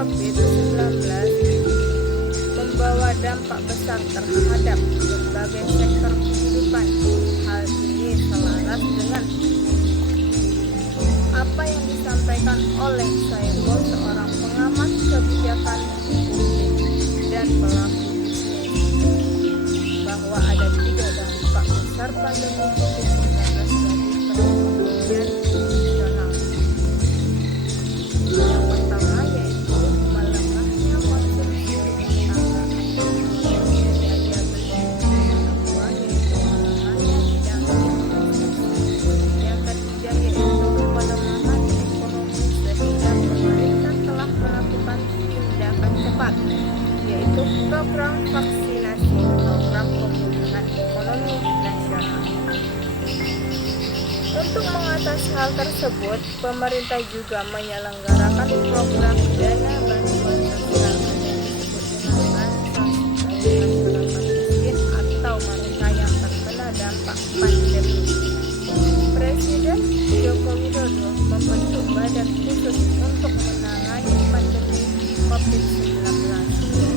COVID-19 membawa dampak besar terhadap berbagai sektor kehidupan. Hal ini selaras dengan apa yang disampaikan oleh Saiful, seorang pengamat kebijakan publik dan pelaku bisnis, bahwa ada 3 dampak besar pandemi COVID-19 bagi perekonomian nasional. Yang pertama yaitu melemahnya konsumsi rumah tangga atau menurunnya daya beli. Yang kedua yaitu melemahnya bidang investasi. Yang ketiga yaitu pelemahan ekonomi, sehingga pemerintah telah melakukan tindakan cepat, yaitu program vaksinasi, program pemulihan ekonomi nasional. Untuk mengatasi hal tersebut, pemerintah juga menyelenggarakan program dana bantuan sosial yang disebut dengan bansos bagi masyarakat miskin atau mereka yang terkena dampak pandemi. Presiden Joko Widodo membentuk badan khusus untuk menangani pandemi COVID-19,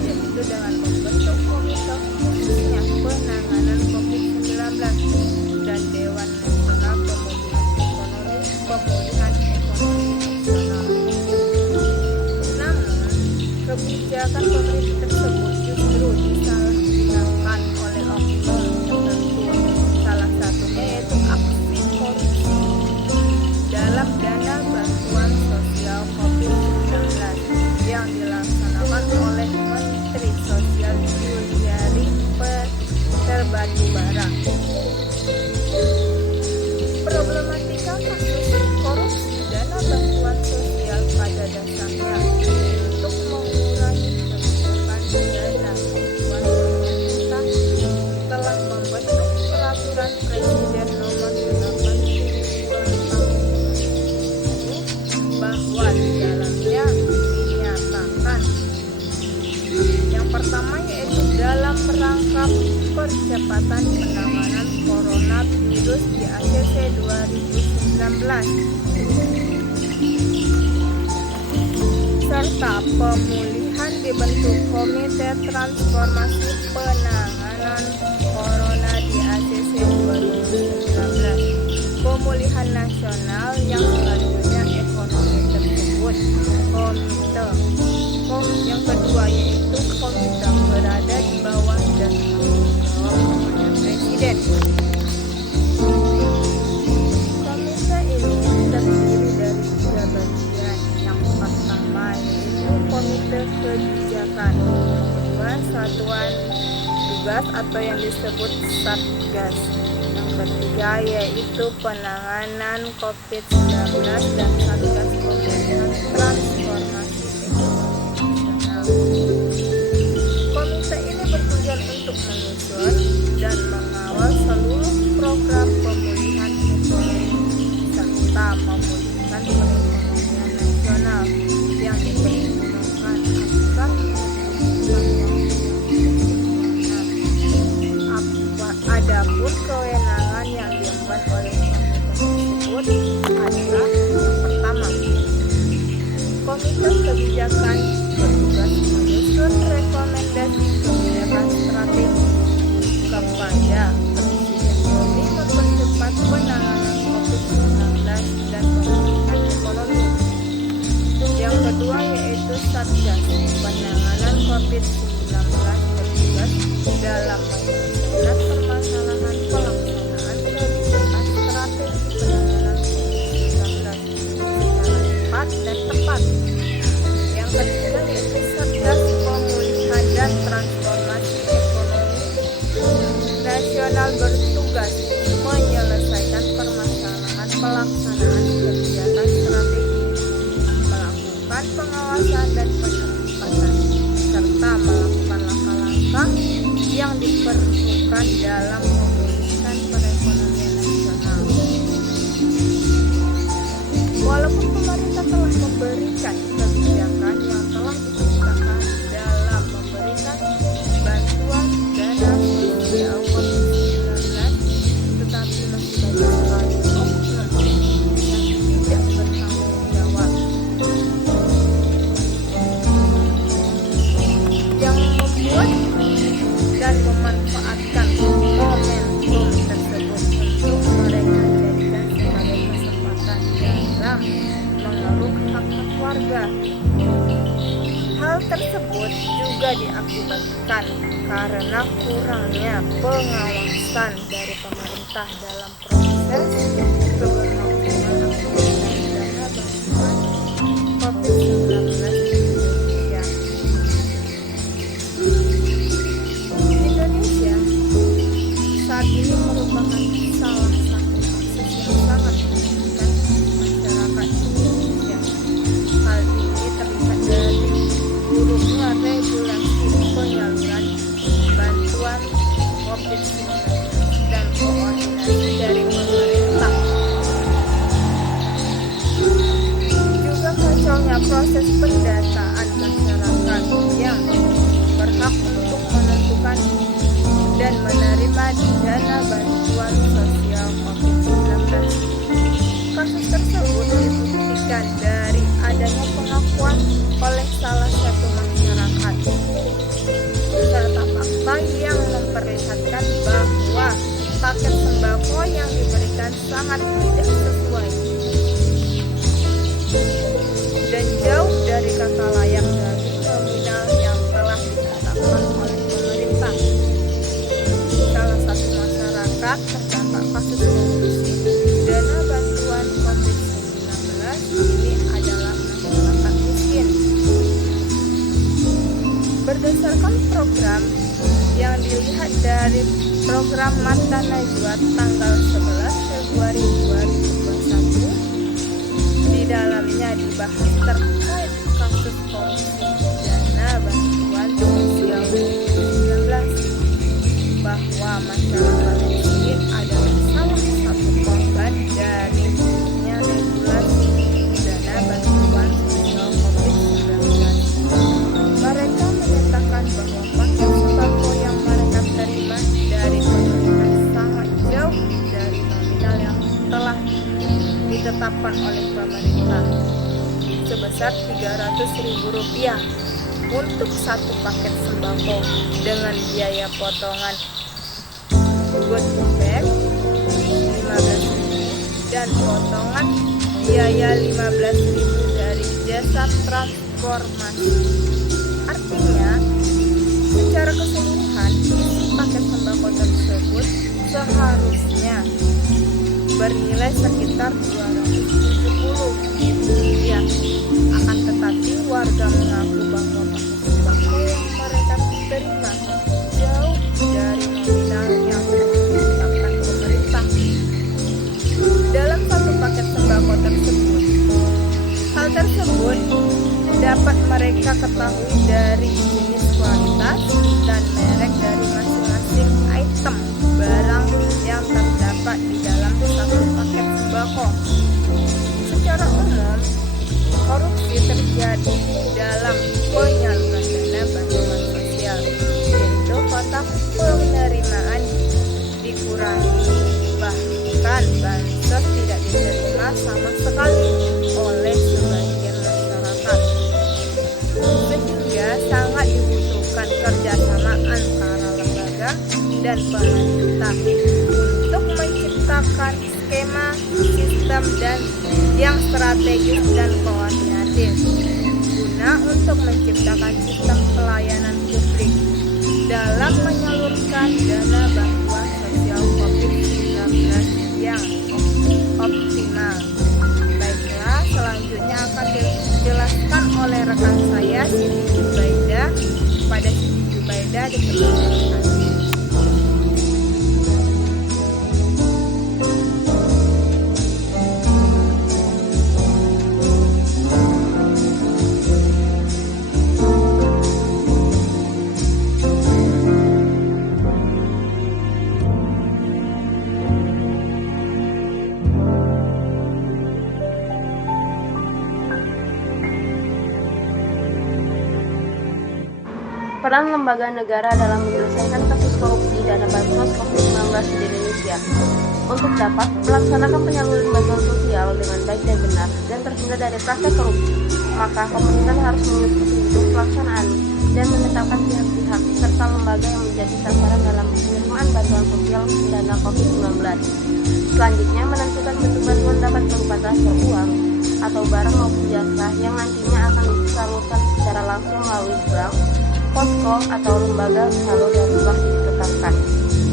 yaitu dengan membentuk komite khususnya penanganan COVID-19 dan Dewan Nasional Pemulihan Ekonomi Nasional. Namun, kebijakan pemerintah tersebut justru disalahgunakan oleh oknum tertentu. Salah satunya yaitu aksi korupsi dalam dana bantuan sosial COVID-19 yang dilaksanakan oleh Menteri Sosial Juliari Peterbatubara. Problematika kasus korupsi dana bantuan sosial pada dasarnya untuk mengurangi kebijakan dana bantuan pemerintah telah membentuk peraturan Presiden nomor 82 tahun 2020 bahwa di dalamnya dinyatakan yang pertama yaitu dalam rangka percepatan penanganan coronavirus di ACC 2019 serta pemulihan dibentuk Komite Transformasi Penanganan Corona di ACC 2019. Pemulihan nasional yang selanjutnya ekonomi tersebut komite. Yang kedua yaitu komite berada di bawah dan tanggung jawab kepada Presiden. Komite ini terdiri dari 3 bagian. Yang pertama yaitu komite kebijakan, yang kedua satuan tugas atau yang disebut Satgas, yang ketiga yaitu penanganan COVID-19 dan Satgas Pemulihan Transformasi Ekonomi Nasional. Komite ini bertujuan untuk menyusun dan mengawal seluruh program pemulihan ekonomi serta memulihkan perekonomian nasional yang diperlukan agar adapun kewenangan yang diemban oleh komite tersebut adalah yang pertama, komite kebijakan bertugas menyusun rekomendasi kebijakan strategi kepada Presiden demi mempercepat penanganan COVID-19 dan pemulihan ekonomi. Yang kedua yaitu Satgas penanganan COVID-19 bertugas dalam menyelesaikan permasalahan pelaksanaan kebijakan strategi penanganan COVID-19 secara cepat dan tepat. Yang ketiga yaitu Satgas Pemulihan dan Transformasi Ekonomi Nasional bertugas menyelesaikan permasalahan pelaksanaan kebijakan strategi, melakukan pengawasan dan penerapan, serta melakukan langkah-langkah yang diperlukan dalam memulihkan perekonomian nasional. Walaupun pemerintah telah memberikan kebijakan yang telah tersebut juga diakibatkan karena kurangnya pengawasan dari pemerintah dalam proses keberlangsungan dana bantuan COVID-19 di Indonesia. Indonesia saat ini merupakan salah satu kasus yang sangat menyedihkan masyarakat Indonesia. Hal ini terlihat dari buruknya regulasi penyaluran bantuan COVID-19 dan koordinasi dari pemerintah. Juga kacaunya proses pendataan masyarakat yang berhak untuk menentukan dan menerima dana bantuan sosial COVID-19. Kasus tersebut dibuktikan dari adanya pengakuan oleh salah satu masyarakat serta fakta yang memperlihatkan bahwa paket sembako yang diberikan sangat tidak sesuai dan jauh dari kata layak dari nominal yang telah ditetapkan oleh pemerintah. Salah satu masyarakat terdampak kasus korupsi dana bantuan COVID-19 ini adalah masyarakat miskin. Berdasarkan program yang dilihat dari program Mata Najwa tanggal 11 Februari 2021, di dalamnya dibahas terkait kasus korupsi dana bantuan sosial COVID-19 bahwa masyarakat miskin adalah salah satu korban dari minimnya regulasi dana bantuan sosial COVID-19. Mereka menyatakan bahwa paket sembako yang mereka terima dari pemerintah sangat jauh dari nominal yang telah ditetapkan oleh pemerintah sebesar Rp300.000 untuk satu paket sembako dengan biaya potongan good bag 15.000 dan potongan biaya 15.000 dari jasa transportasi. Artinya, secara keseluruhan paket sembako tersebut seharusnya bernilai sekitar Rp270.000. Akan tetapi warga mengaku bahwa paket sembako yang mereka terima jauh dari nominal yang ditetapkan pemerintah. Dalam satu paket sembako tersebut, hal tersebut dapat mereka ketahui dari jenis, kualitas, dan merek dari masing-masing item barang yang terdapat di dalam satu paket sembako. Secara umum, korupsi terjadi dalam penyaluran dana bantuan sosial, yaitu kotak penerimaan dikurangi, bahkan bansos tidak diterima sama sekali oleh sebagian masyarakat, sehingga sangat dibutuhkan kerjasama antara lembaga dan pemerintah untuk menciptakan skema, sistem dan yang strategis dan koordinatif guna untuk menciptakan sistem pelayanan publik dalam menyalurkan dana bantuan sosial COVID-19 yang optimal. Baiklah, selanjutnya akan dijelaskan oleh rekan saya Siti Jubaida. Pada Siti Jubaida dipersilakan. Peran lembaga negara dalam menyelesaikan kasus korupsi dana bansos COVID-19 di Indonesia. Untuk dapat melaksanakan penyaluran bantuan sosial dengan baik dan benar dan terhindar dari praktek korupsi, maka pemerintah harus menyetujui pelaksanaan dan menetapkan pihak-pihak serta lembaga yang menjadi sasaran dalam penerimaan bantuan sosial dana COVID-19. Selanjutnya, menentukan bentuk bantuan dapat berupa transfer uang atau barang maupun jasa yang nantinya akan disalurkan secara langsung melalui bank, posko, atau lembaga salur yang telah ditetapkan.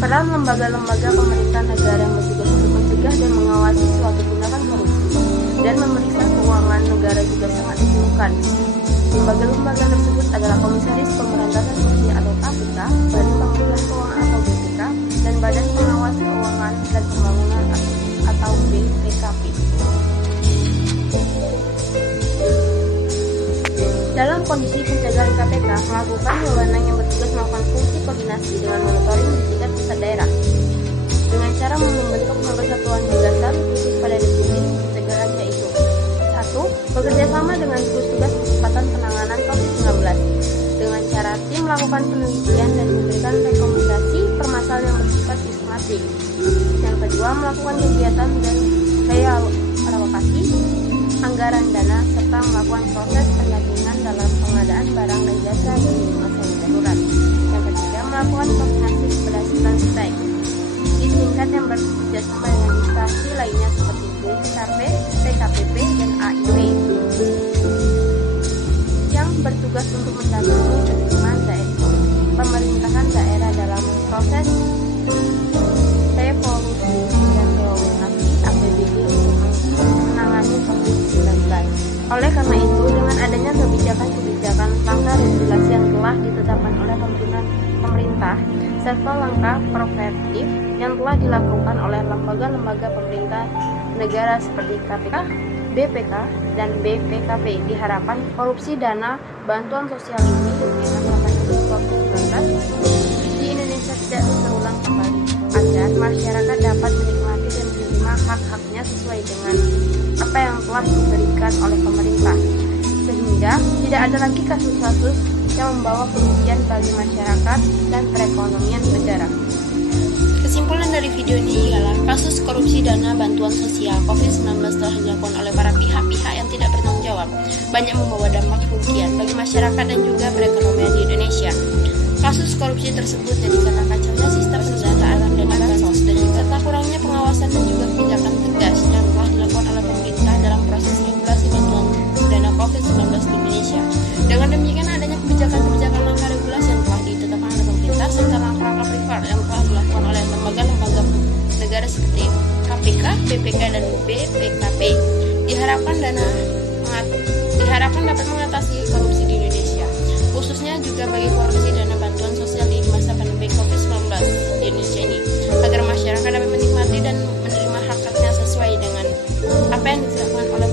Peran lembaga-lembaga pemerintah negara yang bertugas untuk mencegah dan mengawasi suatu tindakan korupsi dan memeriksa keuangan negara juga sangat diperlukan. Lembaga-lembaga tersebut adalah Komisaris Pemberantasan Korupsi atau KPK, Badan Pemeriksa Keuangan atau BPK, dan Badan Pengawas Keuangan dan Pembangunan atau BPKP. Dalam kondisi pencegahan, KPK melakukan wewenang yang bertugas melakukan fungsi koordinasi dengan monitoring di tingkat pusat daerah dengan cara membentuk satuan tugasan khusus pada divisi pencegahan, yaitu 1. Bekerjasama dengan gugus tugas percepatan penanganan COVID-19 dengan cara tim melakukan penelitian dan memberikan rekomendasi permasalahan yang bersifat sistematik. Yang kedua, melakukan kegiatan dan realokasi anggaran dana serta melakukan proses pendampingan dalam pengadaan barang dan jasa di masa darurat. Yang ketiga, melakukan koordinasi keberhasilan stek di tingkat yang bekerjasama dengan instansi lainnya seperti BPKP, PKPP, dan AIP yang bertugas untuk mendampingi penerimaan pemerintahan daerah dalam proses revolusi dan reorganisasi APBD untuk menangani COVID-19. Oleh karena itu, dengan adanya kebijakan-kebijakan langkah regulasi yang telah ditetapkan oleh pemerintah serta langkah preventif yang telah dilakukan oleh lembaga-lembaga pemerintah negara seperti KPK, BPK, dan BPKP, diharapkan korupsi dana bantuan sosial ini di masa pandemi COVID-19 di Indonesia tidak terulang kembali, agar masyarakat dapat menikmati dan menerima hak-haknya sesuai dengan apa yang telah diberikan oleh pemerintah, sehingga tidak ada lagi kasus-kasus yang membawa kerugian bagi masyarakat dan perekonomian negara. Kesimpulan dari video ini ialah kasus korupsi dana bantuan sosial COVID-19 telah dilakukan oleh para pihak-pihak yang tidak bertanggung jawab, banyak membawa dampak kerugian bagi masyarakat dan juga perekonomian di Indonesia. Kasus korupsi tersebut jadi karena kacaunya sistem pendanaan dana bansos dan serta kurangnya pengawasan dan juga kebijakan tegas yang telah dilakukan oleh pemerintah dalam proses regulasi bantuan dana COVID-19 di Indonesia. Dengan demikian, adanya kebijakan-kebijakan langkah regulasi yang telah ditetapkan oleh pemerintah serta langkah-langkah privat yang telah dilakukan oleh lembaga-lembaga negara seperti KPK, BPK, dan BPKP diharapkan dapat mengatasi korupsi di Indonesia, khususnya juga bagi korupsi dana bantuan sosial di masa pandemi COVID-19 di Indonesia ini, agar masyarakat dapat menikmati dan menerima hak-haknya sesuai dengan apa yang ditetapkan oleh